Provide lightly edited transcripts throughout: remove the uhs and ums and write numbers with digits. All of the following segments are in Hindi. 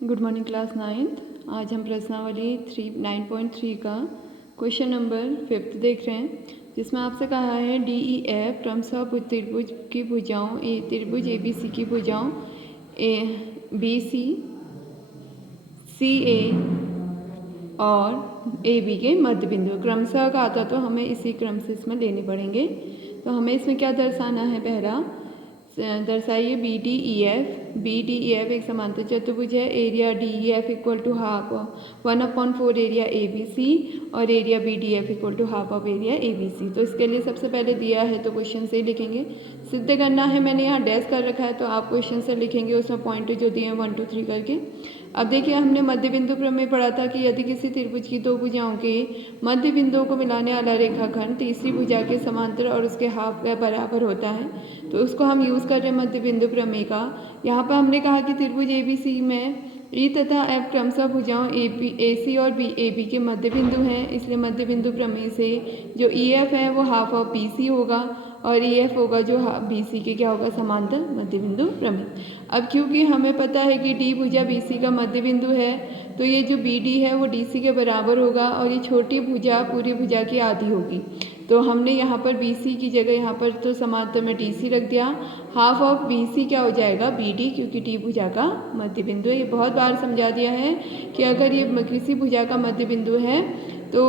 Good morning class 9th। आज हम प्रश्नावली 9.3 का क्वेश्चन नंबर 5 देख रहे हैं, जिसमें आपसे कहा है DEF क्रमशः त्रिभुज की भुजाओं त्रिभुज ABC की भुजाओं BC CA और AB के मध्य बिंदु क्रमशः का आता तो हमें इसी क्रम से इसमें लेने पड़ेंगे। तो हमें इसमें क्या दर्शाना है, पहला दर्शाइए BDEF एक समांतर चतुर्भुज है। Area DEF equal to half 1/4 area ABC और area BDF equal to half of area ABC। तो इसके लिए सबसे पहले दिया है तो क्वेश्चन से लिखेंगे, सिद्ध करना है। मैंने यहाँ डैश कर रखा है तो आप क्वेश्चन से लिखेंगे, उसमें पॉइंट जो दिए हैं 1 2 3 करके। अब देखिए, हमने मध्य बिंदु प्रमेय पढ़ा था कि यदि किसी त्रिभुज की दो भुजाओं के मध्य बिंदुओं को मिलाने वाला रेखाखंड तीसरी भुजा के समांतर और उसके हाफ के बराबर होता है तो उसको हम यूज़ कर रहे हैं मध्य बिंदु प्रमेय का। यहाँ पर हमने कहा कि त्रिभुज ABC में E तथा F क्रमशः भुजाओं AC और AB के मध्य बिंदु हैं, इसलिए मध्य बिंदु प्रमेय से जो EF है वो हाफ ऑफ BC होगा और EF होगा जो BC के क्या होगा, समांतर मध्य बिंदु प्रमेय। अब क्योंकि हमें पता है कि D भुजा BC का मध्य बिंदु है तो ये जो BD है वो DC के बराबर होगा और ये छोटी भुजा पूरी भुजा की आधी होगी। तो हमने यहाँ पर BC की जगह यहाँ पर तो समांतर में DC रख दिया। हाफ ऑफ BC क्या हो जाएगा, BD, क्योंकि D भुजा का मध्य बिंदु है। ये बहुत बार समझा दिया है कि अगर ये किसी भुजा का मध्य बिंदु है तो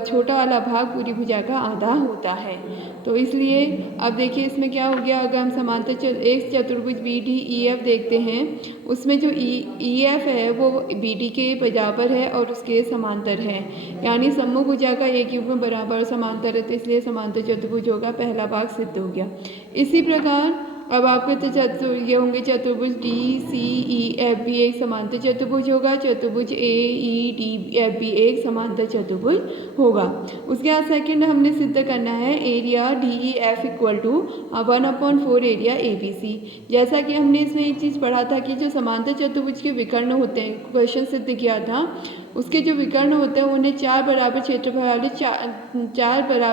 छोटा वाला भाग पूरी भुजा का आधा होता है। तो इसलिए अब देखिए इसमें क्या हो गया, अगर हम समांतर एक चतुर्भुज BDEF देखते हैं, उसमें जो EF है वो BD के बराबर है और उसके समांतर है, यानी सम्मुख भुजा का एक युग्म बराबर समांतर है, तो इसलिए समांतर चतुर्भुज होगा। पहला भाग सिद्ध हो गया। इसी प्रकार अब आपके तो ये होंगे चतुर्भुज DCEF भी एक समांतर चतुर्भुज होगा, चतुर्भुज AEDF भी एक समांतर चतुर्भुज होगा। उसके बाद सेकंड हमने सिद्ध करना है area DEF equal to 1/4 area ABC। जैसा कि हमने इसमें एक चीज़ पढ़ा था कि जो समांतर चतुर्भुज के विकर्ण होते हैं, क्वेश्चन सिद्ध किया था, उसके जो विकर्ण होते हैं उन्हें चार बराबर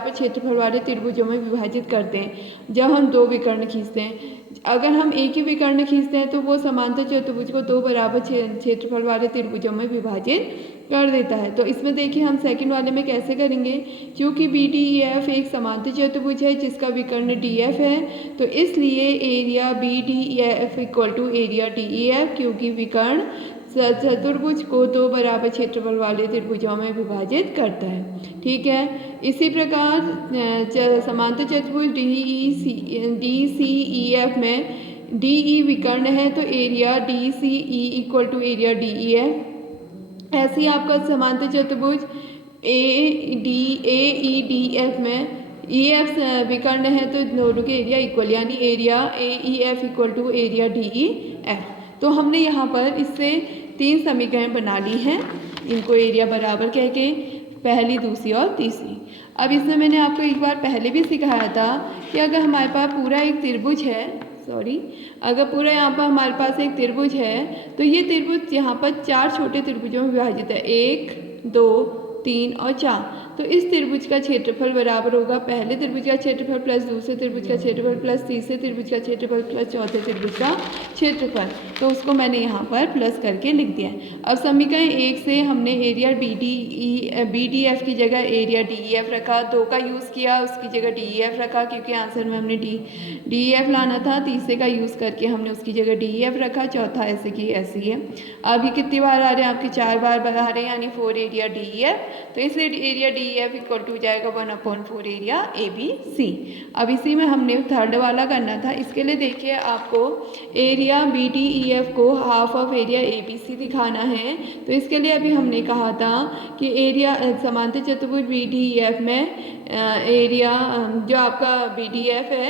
क्षेत्रफल वाले त्रिभुजों में विभाजित करते हैं जब हम दो विकर्ण खींचते हैं। अगर हम एक ही विकर्ण खींचते हैं तो वो समांतर चतुर्भुज को दो बराबर क्षेत्रफल वाले त्रिभुजों में विभाजित कर देता है। तो इसमें देखिए हम सेकंड वाले में कैसे करेंगे, क्योंकि BDEF एक समांतर चतुर्भुज है जिसका विकर्ण DF है, तो इसलिए area BDEF equal to area DEF, क्योंकि विकर्ण चतुर्भुज को दो बराबर क्षेत्रफल वाले त्रिभुजों में विभाजित करता है। ठीक है। इसी प्रकार समांतर चतुर्भुज DCEF में DE विकर्ण है तो area DCE equal to area DEF। ऐसे ही आपका समांतर चतुर्भुज AEDF में EF विकर्ण है तो दोनों के एरिया इक्वल, यानी area AEF equal to area DEF। तो हमने यहाँ पर इससे 3 समीकरण बना ली हैं, इनको एरिया बराबर कह के, पहली, दूसरी और तीसरी। अब इसमें मैंने आपको एक बार पहले भी सिखाया था कि अगर हमारे पास पूरा एक त्रिभुज है, अगर पूरा यहाँ पर हमारे पास एक त्रिभुज है तो ये त्रिभुज यहाँ पर 4 छोटे त्रिभुजों में विभाजित है, 1 2 3 और 4। तो इस त्रिभुज का क्षेत्रफल बराबर होगा पहले त्रिभुज का क्षेत्रफल प्लस दूसरे त्रिभुज का क्षेत्रफल प्लस तीसरे त्रिभुज का क्षेत्रफल प्लस चौथे त्रिभुज का क्षेत्रफल। तो उसको मैंने यहाँ पर प्लस करके लिख दिया है। अब समीकरण 1 से हमने एरिया BDF की जगह एरिया DEF रखा, 2 का यूज़ किया, उसकी जगह DEF रखा क्योंकि आंसर में हमने DEF लाना था, तीसरे का यूज़ करके हमने उसकी जगह DEF रखा, चौथा ऐसे की ऐसी है। अभी कितनी बार आ रहे हैं आपके, 4 बार आ रहे हैं, यानी 4 एरिया DEF। तो इसलिए एरिया DEF इक्वल टू जाएगा 1/4 एरिया ABC। अब इसी में हमने थर्ड वाला करना था। इसके लिए देखिए आपको एरिया BDEF को हाफ ऑफ एरिया ABC दिखाना है। तो इसके लिए अभी हमने कहा था कि एरिया समांतर चतुर्भुज BDEF में एरिया जो आपका BDF है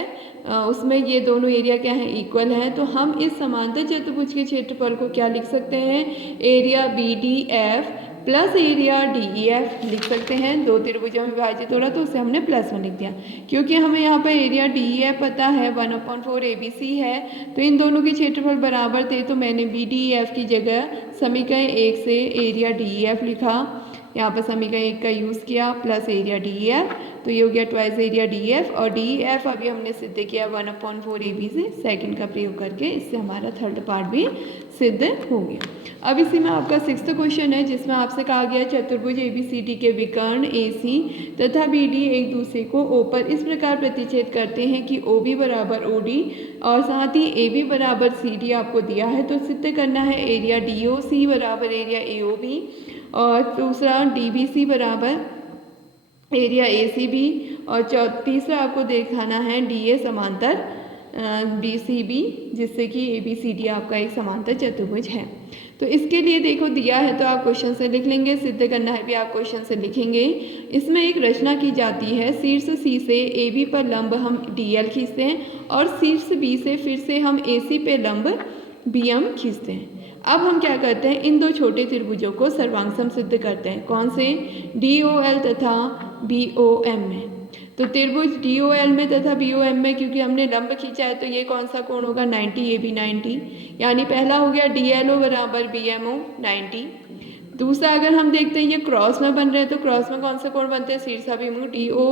उसमें ये दोनों एरिया क्या है, इक्वल हैं। तो हम इस समांतर चतुर्भुज के क्षेत्रफल को क्या लिख सकते हैं, area BDF plus area DEF लिख सकते हैं। दो त्रिभुजों में विभाजित हो रहा तो उसे हमने प्लस में लिख दिया, क्योंकि हमें यहाँ पर एरिया DEF पता है 1/4 ABC है, तो इन दोनों के क्षेत्रफल बराबर थे। तो मैंने BDEF की जगह समीकरण 1 से एरिया DEF लिखा, यहाँ पर समीकरण 1 का यूज़ किया प्लस एरिया DEF, तो ये हो गया ट्वाइस एरिया DEF, और DEF अभी हमने सिद्ध किया 1/4 AB से, सेकंड का प्रयोग करके, इससे हमारा थर्ड पार्ट भी सिद्ध हो गया। अब इसी में आपका 6th क्वेश्चन है, जिसमें आपसे कहा गया चतुर्भुज ABCD के विकर्ण AC तथा BD एक दूसरे को O पर इस प्रकार प्रतिच्छेद करते हैं कि OB बराबर OD और साथ ही AB बराबर CD आपको दिया है। तो सिद्ध करना है एरिया DOC बराबर एरिया AOB, और दूसरा DBC बराबर एरिया ACB, और तीसरा आपको दिखाना है DA समांतर BCB, जिससे कि ABCD आपका एक समांतर चतुर्भुज है। तो इसके लिए देखो दिया है तो आप क्वेश्चन से लिख लेंगे, सिद्ध करना है भी आप क्वेश्चन से लिखेंगे। इसमें एक रचना की जाती है, शीर्ष C से AB पर लंब हम DL खींचते हैं और शीर्ष B से फिर से हम AC पे लंब BM खींचते हैं। अब हम क्या करते हैं, इन दो छोटे त्रिभुजों को सर्वांग सिद्ध करते हैं। कौन से? DOL तथा BOM में। तो त्रिभुज DOL में तथा BOM में क्योंकि हमने लंब खींचा है तो ये कौन सा कोण होगा? 90 AB 90, यानी पहला हो गया DLO बराबर BMO 90। दूसरा अगर हम देखते हैं ये क्रॉस में बन रहे हैं तो क्रॉस में कौन सा कोण बनते हैं? शीर्षाभिमुख DO